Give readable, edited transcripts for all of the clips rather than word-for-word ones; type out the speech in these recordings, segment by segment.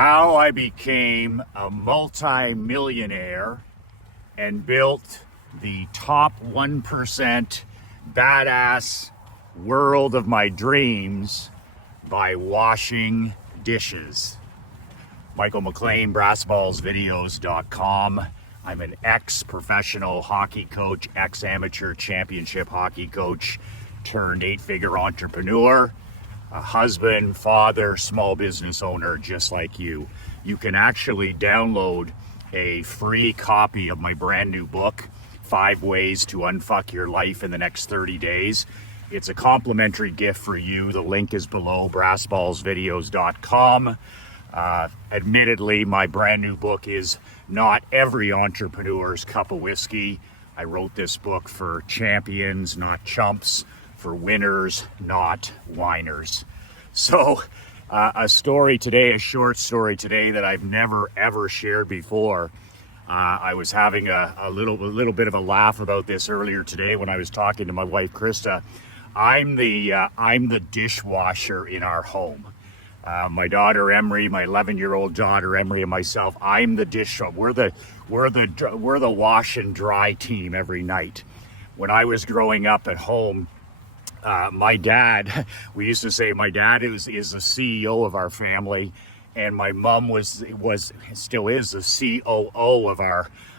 how I became a multi-millionaire and built the top 1% badass world of my dreams by washing dishes. Michael McLean, brassballsvideos.com. I'm an ex-professional hockey coach, ex-amateur championship hockey coach, turned 8-figure entrepreneur, a husband, father, small business owner, just like you. You can actually download a free copy of my brand new book, 5 Ways to Unfuck Your Life in the Next 30 Days. It's a complimentary gift for you. The link is below, brassballsvideos.com. Admittedly, my brand new book is not every entrepreneur's cup of whiskey. I wrote this book for champions, not chumps, for winners, not whiners. So a story today, a short story today that I've never ever shared before. I was having a little bit of a laugh about this earlier today when I was talking to my wife Krista. I'm the dishwasher in our home. My daughter Emery, my 11-year-old daughter Emery, and myself, I'm the dishwasher. We're the wash and dry team every night. When I was growing up at home, my dad, we used to say my dad is the CEO of our family, and my mom still is the COO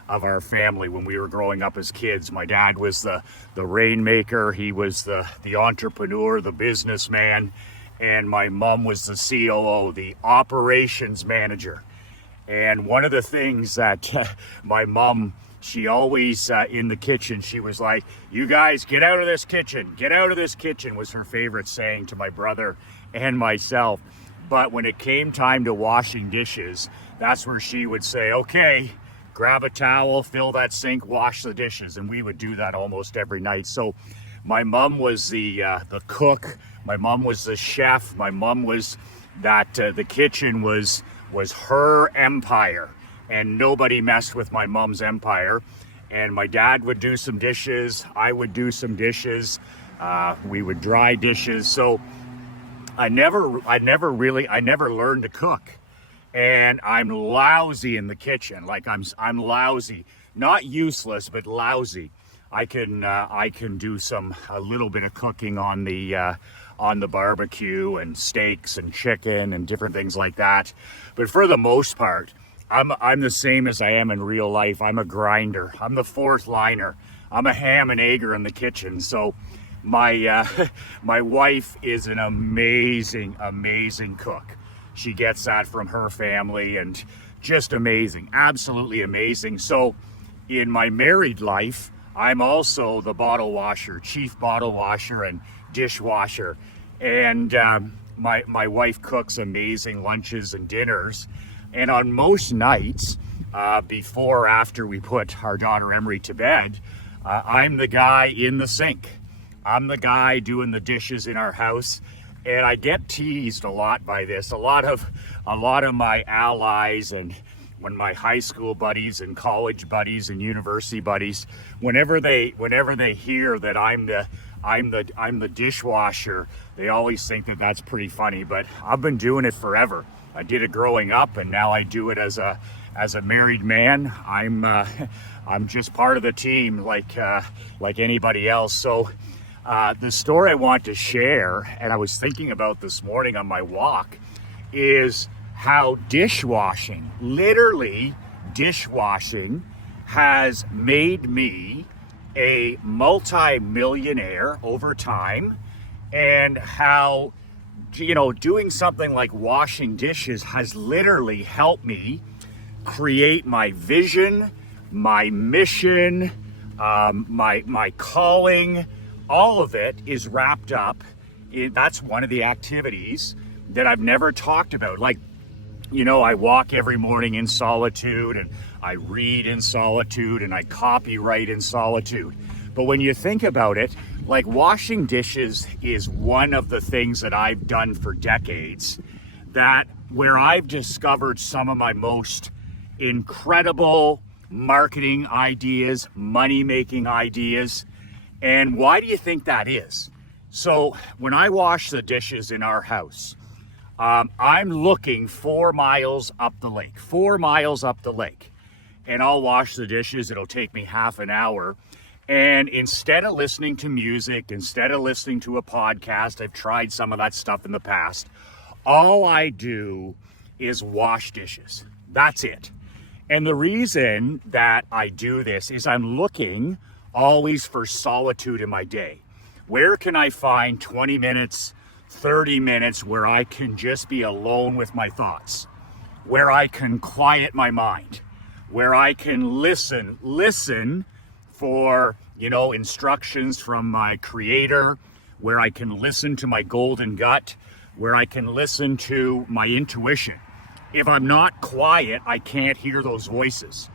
of our family. When we were growing up as kids, my dad was the rainmaker. He was the entrepreneur, the businessman, and my mom was the COO, the operations manager. And one of the things that my mom, she always in the kitchen, she was like, "You guys get out of this kitchen, get out of this kitchen," was her favorite saying to my brother and myself. But when it came time to washing dishes, that's where she would say, "Okay, grab a towel, fill that sink, wash the dishes." And we would do that almost every night. So my mom was the cook. My mom was the chef. My mom was that the kitchen was her empire, and nobody messed with my mom's empire. And my dad would do some dishes. I would do some dishes. We would dry dishes. So I never learned to cook. And I'm lousy in the kitchen. Like I'm lousy, not useless, but lousy. I can do a little bit of cooking on the barbecue and steaks and chicken and different things like that. But for the most part, I'm the same as I am in real life. I'm a grinder. I'm the fourth liner. I'm a ham and egger in the kitchen. So my wife is an amazing cook. She gets that from her family, and just amazing, absolutely amazing. So in my married life, I'm also the bottle washer, chief bottle washer and dishwasher. And my wife cooks amazing lunches and dinners. And on most nights, before or after we put our daughter Emery to bed, I'm the guy in the sink. I'm the guy doing the dishes in our house. And I get teased a lot by this. A lot of my allies and when my high school buddies and college buddies and university buddies, whenever they hear that I'm the dishwasher, they always think that that's pretty funny. But I've been doing it forever. I did it growing up, and now I do it as a married man. I'm just part of the team, like anybody else. So the story I want to share, and I was thinking about this morning on my walk, is how dishwashing, literally dishwashing, has made me a multi-millionaire over time, and how, doing something like washing dishes has literally helped me create my vision, my mission, my calling. All of it is wrapped up. That's one of the activities that I've never talked about. Like, I walk every morning in solitude, and I read in solitude, and I copyright in solitude. But when you think about it, like washing dishes is one of the things that I've done for decades, where I've discovered some of my most incredible marketing ideas, money-making ideas. And why do you think that is? So when I wash the dishes in our house, I'm looking 4 miles up the lake, 4 miles up the lake, and I'll wash the dishes. It'll take me half an hour. And instead of listening to music, instead of listening to a podcast, I've tried some of that stuff in the past, all I do is wash dishes. That's it. And the reason that I do this is I'm looking always for solitude in my day. Where can I find 20 minutes, 30 minutes where I can just be alone with my thoughts, where I can quiet my mind, where I can listen for, instructions from my creator, where I can listen to my golden gut, where I can listen to my intuition. If I'm not quiet, I can't hear those voices.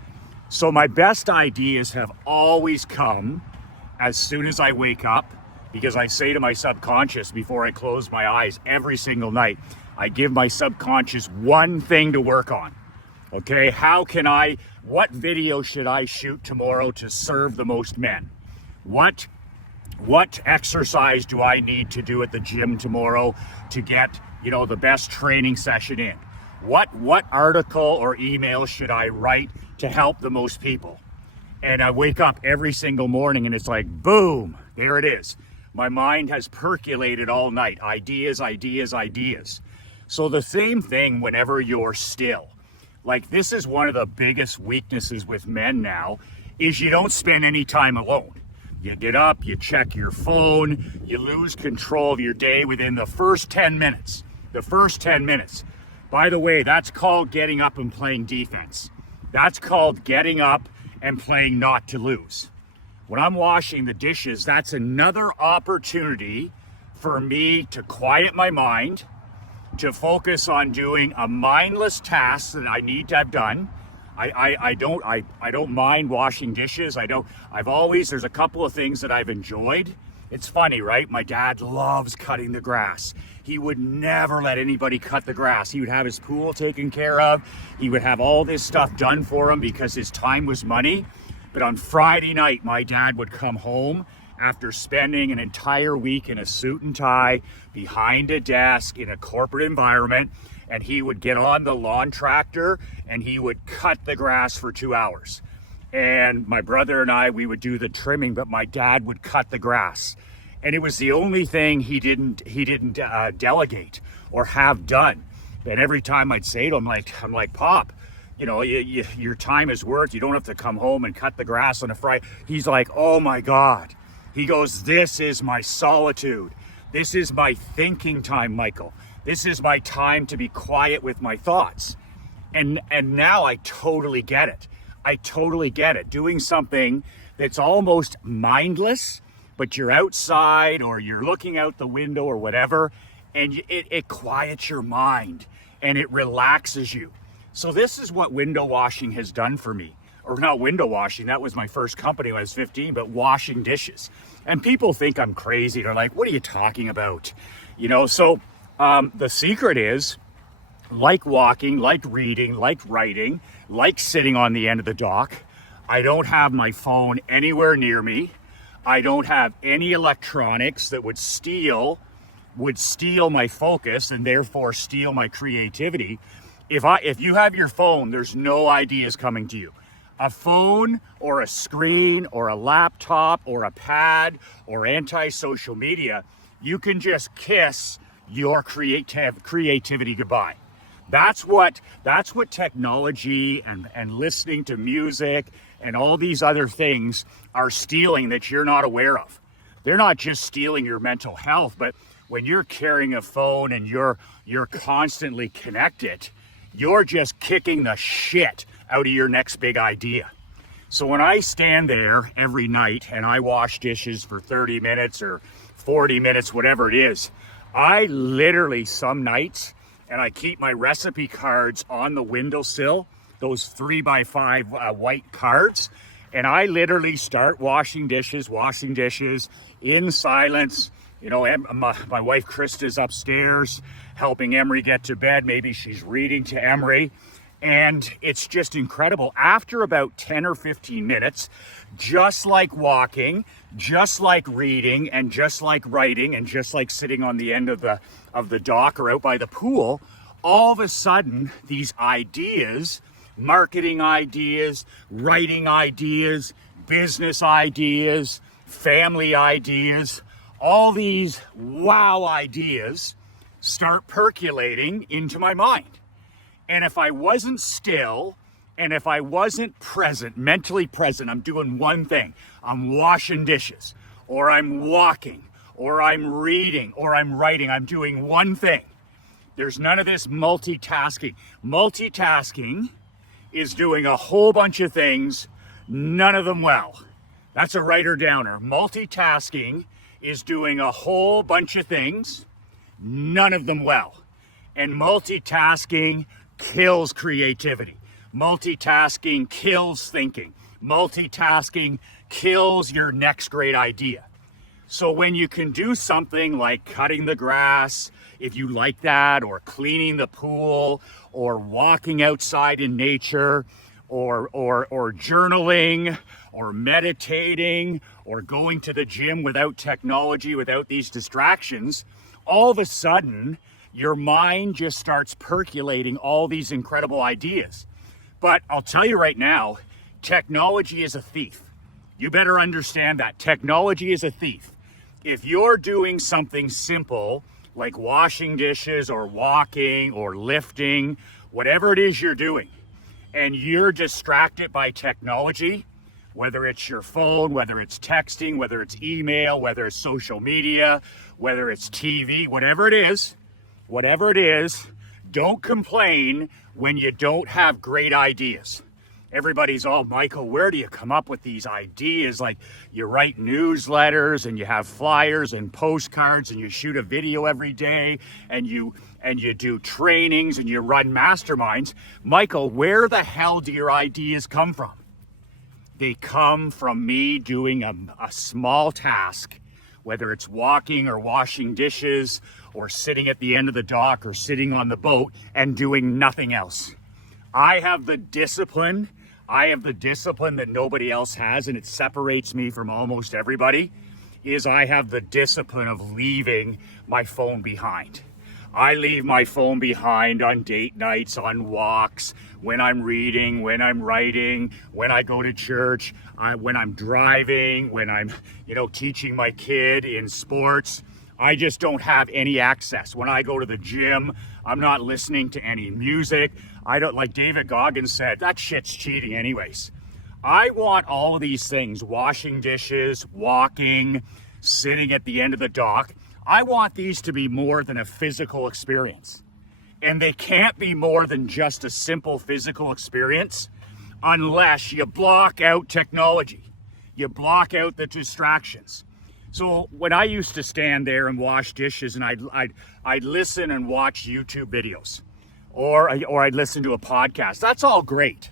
So my best ideas have always come as soon as I wake up, because I say to my subconscious before I close my eyes every single night, I give my subconscious one thing to work on. Okay, what video should I shoot tomorrow to serve the most men? What exercise do I need to do at the gym tomorrow to get, the best training session in? What article or email should I write to help the most people? And I wake up every single morning and it's like, boom, there it is. My mind has percolated all night. Ideas. So the same thing whenever you're still. Like, this is one of the biggest weaknesses with men now, is you don't spend any time alone. You get up, you check your phone, you lose control of your day within the first 10 minutes. By the way, that's called getting up and playing defense. That's called getting up and playing not to lose. When I'm washing the dishes, that's another opportunity for me to quiet my mind, to focus on doing a mindless task that I need to have done. I don't mind washing dishes. There's a couple of things that I've enjoyed. It's funny, right? My dad loves cutting the grass. He would never let anybody cut the grass. He would have his pool taken care of. He would have all this stuff done for him because his time was money. But on Friday night, my dad would come home after spending an entire week in a suit and tie behind a desk in a corporate environment, and he would get on the lawn tractor and he would cut the grass for 2 hours. And my brother and I, we would do the trimming, but my dad would cut the grass. And it was the only thing he didn't delegate or have done. And every time I'd say to him, I'm like, Pop, your time is worth. You don't have to come home and cut the grass on a Friday. He's like, oh my God. He goes, this is my solitude. This is my thinking time, Michael. This is my time to be quiet with my thoughts. And now I totally get it. Doing something that's almost mindless, but you're outside or you're looking out the window or whatever, and it quiets your mind and it relaxes you. So this is what window washing has done for me. Or not window washing, that was my first company when I was 15, but washing dishes. And people think I'm crazy. They're like, what are you talking about? So the secret is, like walking, like reading, like writing, like sitting on the end of the dock, I don't have my phone anywhere near me. I don't have any electronics that would steal my focus and therefore steal my creativity. If you have your phone, there's no ideas coming to you. A phone or a screen or a laptop or a pad or anti-social media, you can just kiss your creativity goodbye. That's what technology and listening to music and all these other things are stealing that you're not aware of. They're not just stealing your mental health, but when you're carrying a phone and you're constantly connected, you're just kicking the shit out of your next big idea. So when I stand there every night and I wash dishes for 30 minutes or 40 minutes, whatever it is, I literally some nights, and I keep my recipe cards on the windowsill, those 3x5 white cards, and I literally start washing dishes in silence. My wife Krista's upstairs helping Emery get to bed. Maybe she's reading to Emery. And it's just incredible. After about 10 or 15 minutes, just like walking, just like reading, and just like writing, and just like sitting on the end of of the dock or out by the pool, all of a sudden these ideas, marketing ideas, writing ideas, business ideas, family ideas, all these wow ideas start percolating into my mind. And if I wasn't still, and if I wasn't present, mentally present, I'm doing one thing. I'm washing dishes, or I'm walking, or I'm reading, or I'm writing. I'm doing one thing. There's none of this multitasking. Multitasking is doing a whole bunch of things, none of them well. That's a writer-downer. Multitasking is doing a whole bunch of things, none of them well. And multitasking kills creativity. Multitasking kills thinking. Multitasking kills your next great idea. So when you can do something like cutting the grass, if you like that, or cleaning the pool, or walking outside in nature, or journaling, or meditating, or going to the gym without technology, without these distractions, all of a sudden, your mind just starts percolating all these incredible ideas. But I'll tell you right now, technology is a thief. You better understand that. Technology is a thief. If you're doing something simple, like washing dishes or walking or lifting, whatever it is you're doing, and you're distracted by technology, whether it's your phone, whether it's texting, whether it's email, whether it's social media, whether it's TV, whatever it is, don't complain when you don't have great ideas. Everybody's all, Michael, where do you come up with these ideas? Like, you write newsletters and you have flyers and postcards and you shoot a video every day and you do trainings and you run masterminds. Michael, where the hell do your ideas come from? They come from me doing a small task, whether it's walking or washing dishes or sitting at the end of the dock or sitting on the boat and doing nothing else. I have the discipline that nobody else has, and it separates me from almost everybody, is I have the discipline of leaving my phone behind. I leave my phone behind on date nights, on walks, when I'm reading, when I'm writing, when I go to church, when I'm driving, when I'm, teaching my kid in sports. I just don't have any access. When I go to the gym, I'm not listening to any music. I don't, like David Goggins said, that shit's cheating anyways. I want all of these things, washing dishes, walking, sitting at the end of the dock. I want these to be more than a physical experience. And they can't be more than just a simple physical experience unless you block out technology. You block out the distractions. So when I used to stand there and wash dishes, and I'd listen and watch YouTube videos, or I'd listen to a podcast. That's all great,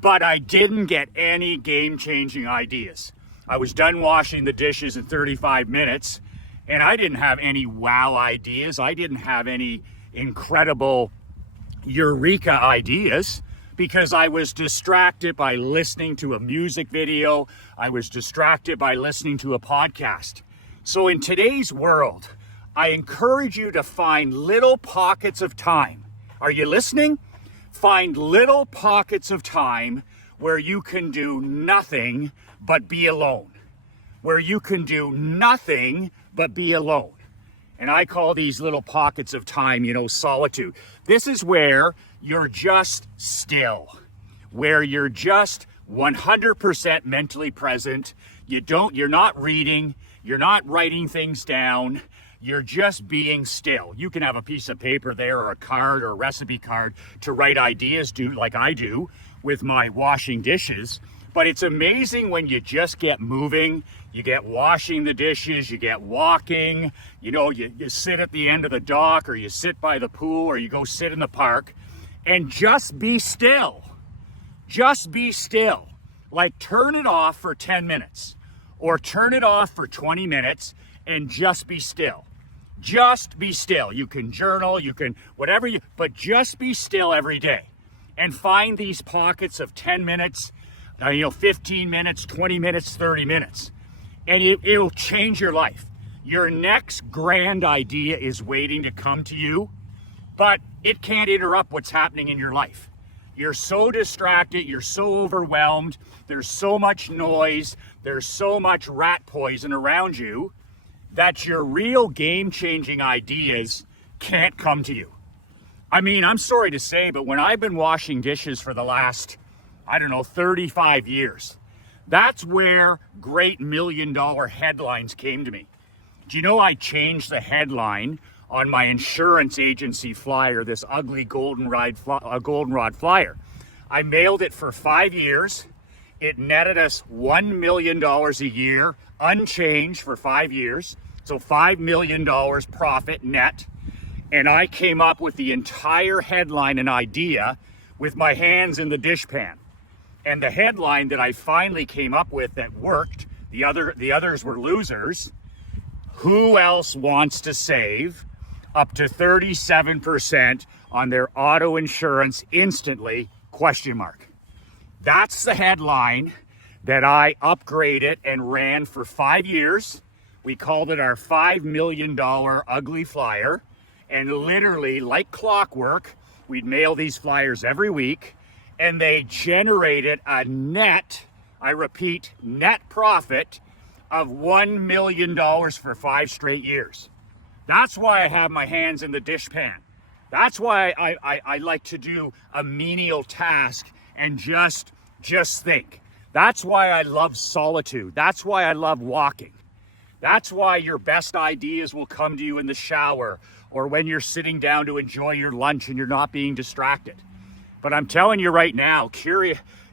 but I didn't get any game-changing ideas. I was done washing the dishes in 35 minutes, and I didn't have any wow ideas. I didn't have any incredible eureka ideas, because I was distracted by listening to a music video. I was distracted by listening to a podcast. So in today's world, I encourage you to find little pockets of time. Are you listening? Find little pockets of time where you can do nothing but be alone. Where you can do nothing but be alone. And I call these little pockets of time, solitude. This is where you're just still, where you're just 100% mentally present. You're not reading, you're not writing things down, you're just being still. You can have a piece of paper there, or a card, or a recipe card to write ideas, like I do with my washing dishes. But it's amazing when you just get moving. You get washing the dishes, you get walking, you sit at the end of the dock, or you sit by the pool, or you go sit in the park, and just be still. Just be still. Like, turn it off for 10 minutes, or turn it off for 20 minutes, and just be still. Just be still. You can journal, you can but just be still every day. And find these pockets of 10 minutes, 15 minutes, 20 minutes, 30 minutes. And it'll change your life. Your next grand idea is waiting to come to you, but it can't interrupt what's happening in your life. You're so distracted, you're so overwhelmed, there's so much noise, there's so much rat poison around you that your real game-changing ideas can't come to you. I mean, I'm sorry to say, but when I've been washing dishes for the last, 35 years, that's where great $1 million headlines came to me. Do you know I changed the headline on my insurance agency flyer, this ugly goldenrod flyer? I mailed it for 5 years. It netted us $1 million a year, unchanged for 5 years. So $5 million profit net. And I came up with the entire headline and idea with my hands in the dishpan. And the headline that I finally came up with that worked, the others were losers. Who else wants to save up to 37% on their auto insurance instantly? ? That's the headline that I upgraded and ran for 5 years. We called it our $5 million ugly flyer. And literally, like clockwork, we'd mail these flyers every week, and they generated a net, I repeat, net profit of $1 million for 5 straight years. That's why I have my hands in the dishpan. That's why I like to do a menial task and just think. That's why I love solitude. That's why I love walking. That's why your best ideas will come to you in the shower or when you're sitting down to enjoy your lunch and you're not being distracted. But I'm telling you right now,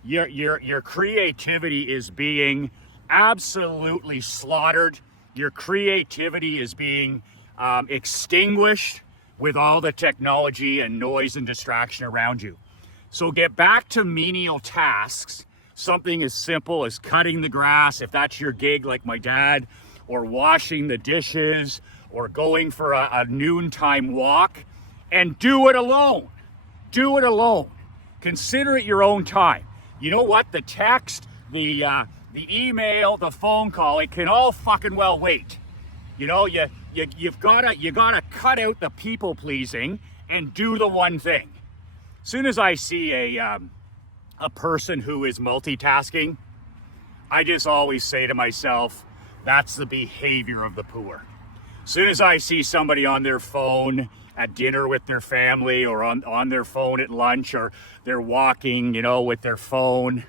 your creativity is being absolutely slaughtered. Your creativity is being extinguished with all the technology and noise and distraction around you. So get back to menial tasks, something as simple as cutting the grass, if that's your gig like my dad, or washing the dishes, or going for a noontime walk, and do it alone. Do it alone. Consider it your own time. You know what? The text, the email, the phone call, it can all fucking well wait. You know, you've gotta cut out the people pleasing and do the one thing. As soon as I see a person who is multitasking, I just always say to myself, that's the behavior of the poor. As soon as I see somebody on their phone at dinner with their family, or on their phone at lunch, or they're walking, with their phone,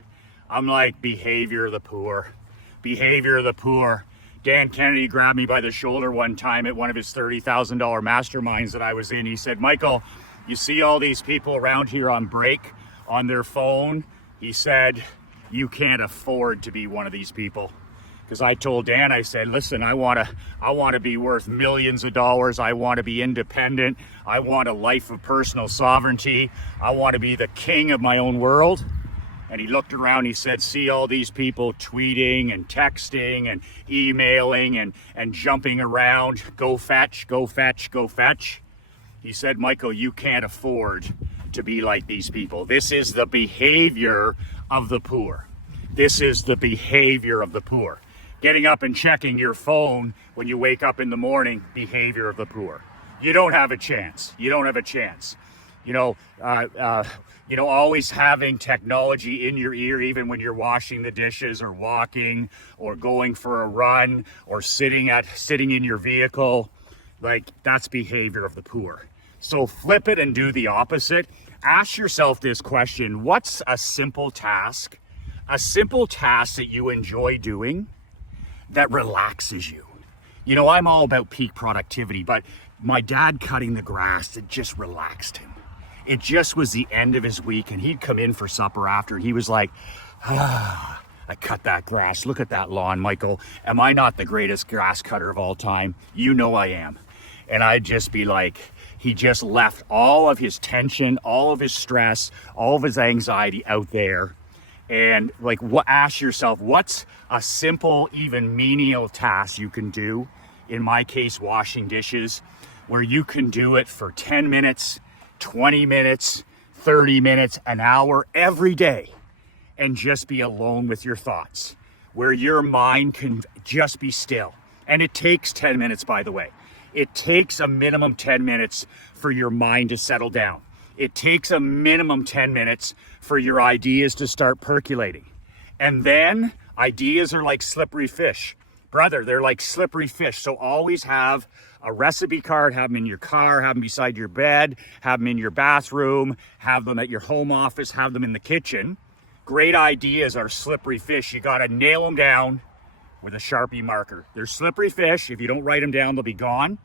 I'm like, behavior of the poor. Behavior of the poor. Dan Kennedy grabbed me by the shoulder one time at one of his $30,000 masterminds that I was in. He said, Michael, you see all these people around here on break on their phone? He said, you can't afford to be one of these people. Because I told Dan, I said, listen, I want to be worth millions of dollars. I want to be independent. I want a life of personal sovereignty. I want to be the king of my own world. And he looked around, he said, see all these people tweeting and texting and emailing and jumping around. Go fetch, go fetch, go fetch. He said, Michael, you can't afford to be like these people. This is the behavior of the poor. This is the behavior of the poor. Getting up and checking your phone when you wake up in the morning, behavior of the poor. You don't have a chance. You don't have a chance. Always having technology in your ear, even when you're washing the dishes or walking or going for a run or sitting in your vehicle, like, that's behavior of the poor. So flip it and do the opposite. Ask yourself this question: what's a simple task that you enjoy doing that relaxes you? I'm all about peak productivity, but my dad cutting the grass, it just relaxed him. It just was the end of his week, and he'd come in for supper after, and he was like, I cut that grass. Look at that lawn, Michael. Am I not the greatest grass cutter of all time? You know I am. And I'd just be like, he just left all of his tension, all of his stress, all of his anxiety out there. And ask yourself, what's a simple, even menial task you can do? In my case, washing dishes, where you can do it for 10 minutes, 20 minutes, 30 minutes, an hour every day, and just be alone with your thoughts, where your mind can just be still. And it takes 10 minutes, by the way. It takes a minimum 10 minutes for your mind to settle down. It takes a minimum 10 minutes for your ideas to start percolating. And then ideas are like slippery fish. Brother, they're like slippery fish. So always have a recipe card, have them in your car, have them beside your bed, have them in your bathroom, have them at your home office, have them in the kitchen. Great ideas are slippery fish. You gotta nail them down with a Sharpie marker. They're slippery fish. If you don't write them down, they'll be gone.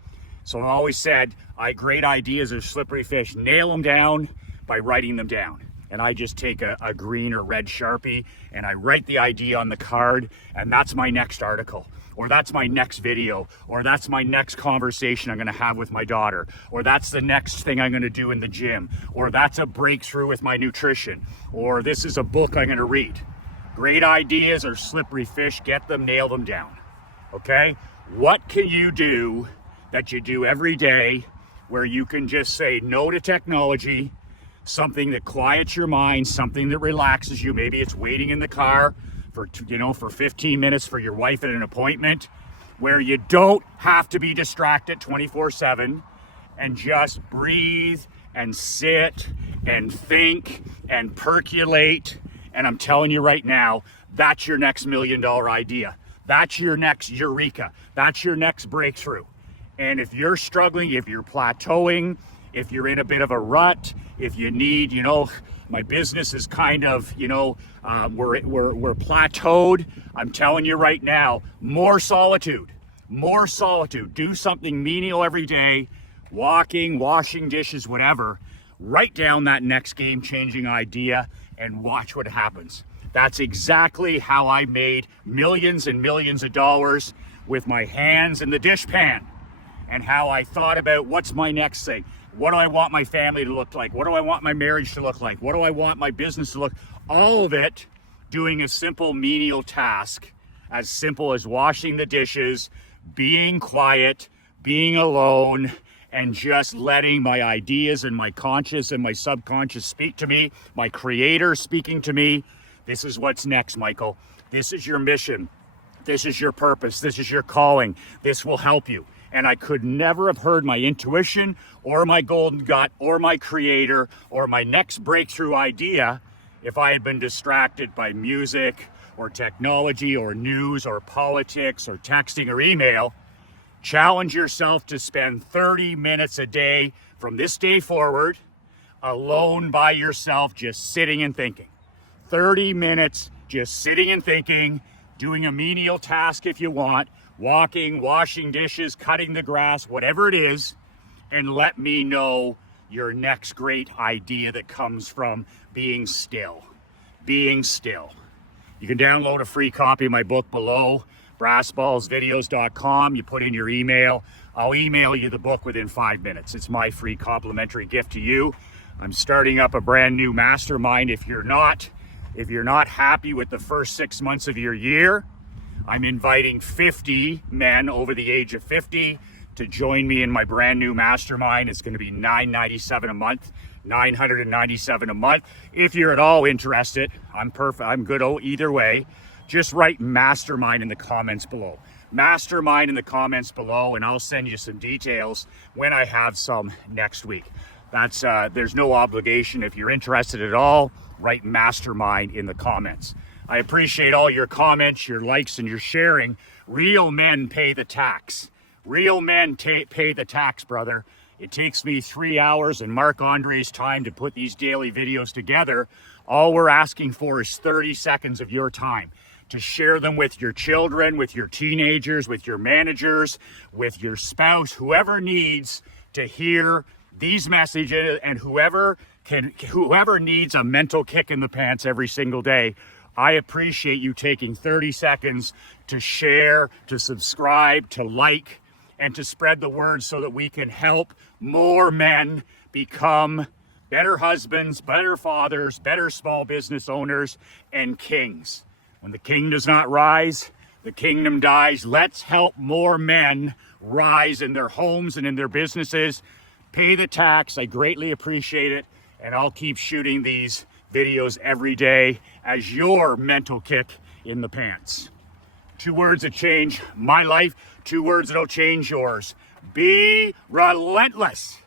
So I've always said, great ideas are slippery fish. Nail them down by writing them down. And I just take a green or red Sharpie and I write the idea on the card, and that's my next article, or that's my next video, or that's my next conversation I'm gonna have with my daughter, or that's the next thing I'm gonna do in the gym, or that's a breakthrough with my nutrition, or this is a book I'm gonna read. Great ideas are slippery fish. Get them, nail them down, okay? What can you do that you do every day where you can just say no to technology, something that quiets your mind, something that relaxes you? Maybe it's waiting in the car for 15 minutes for your wife at an appointment, where you don't have to be distracted 24/7, and just breathe and sit and think and percolate. And I'm telling you right now, that's your next $1 million idea. That's your next eureka. That's your next breakthrough. And if you're struggling, if you're plateauing, if you're in a bit of a rut, if you need, my business is kind of, we're plateaued, I'm telling you right now, more solitude. Do something menial every day, walking, washing dishes, whatever. Write down that next game-changing idea and watch what happens. That's exactly how I made millions and millions of dollars with my hands in the dishpan, and how I thought about what's my next thing. What do I want my family to look like? What do I want my marriage to look like? What do I want my business to look? All of it doing a simple menial task, as simple as washing the dishes, being quiet, being alone, and just letting my ideas and my conscious and my subconscious speak to me, my creator speaking to me. This is what's next, Michael. This is your mission. This is your purpose. This is your calling. This will help you. And I could never have heard my intuition or my golden gut or my creator or my next breakthrough idea if I had been distracted by music or technology or news or politics or texting or email. Challenge yourself to spend 30 minutes a day from this day forward, alone by yourself, just sitting and thinking. 30 minutes just sitting and thinking, doing a menial task if you want, walking, washing dishes, cutting the grass, whatever it is, and let me know your next great idea that comes from being still. Being still. You can download a free copy of my book below, brassballsvideos.com. You put in your email. I'll email you the book within 5 minutes. It's my free complimentary gift to you. I'm starting up a brand new mastermind. If you're not happy with the first 6 months of your year, I'm inviting 50 men over the age of 50 to join me in my brand new mastermind. It's going to be $997 a month, $997 a month. If you're at all interested, I'm good either way. Just write mastermind in the comments below. Mastermind in the comments below, and I'll send you some details when I have some next week. There's no obligation. If you're interested at all, write mastermind in the comments. I appreciate all your comments, your likes, and your sharing. Real men pay the tax. Real men pay the tax, brother. It takes me 3 hours and Mark Andre's time to put these daily videos together. All we're asking for is 30 seconds of your time to share them with your children, with your teenagers, with your managers, with your spouse, whoever needs to hear these messages, and whoever needs a mental kick in the pants every single day. I appreciate you taking 30 seconds to share, to subscribe, to like, and to spread the word so that we can help more men become better husbands, better fathers, better small business owners, and kings. When the king does not rise, the kingdom dies. Let's help more men rise in their homes and in their businesses. Pay the tax. I greatly appreciate it. And I'll keep shooting these videos every day as your mental kick in the pants. 2 words that change my life, 2 words that'll change yours. Be relentless.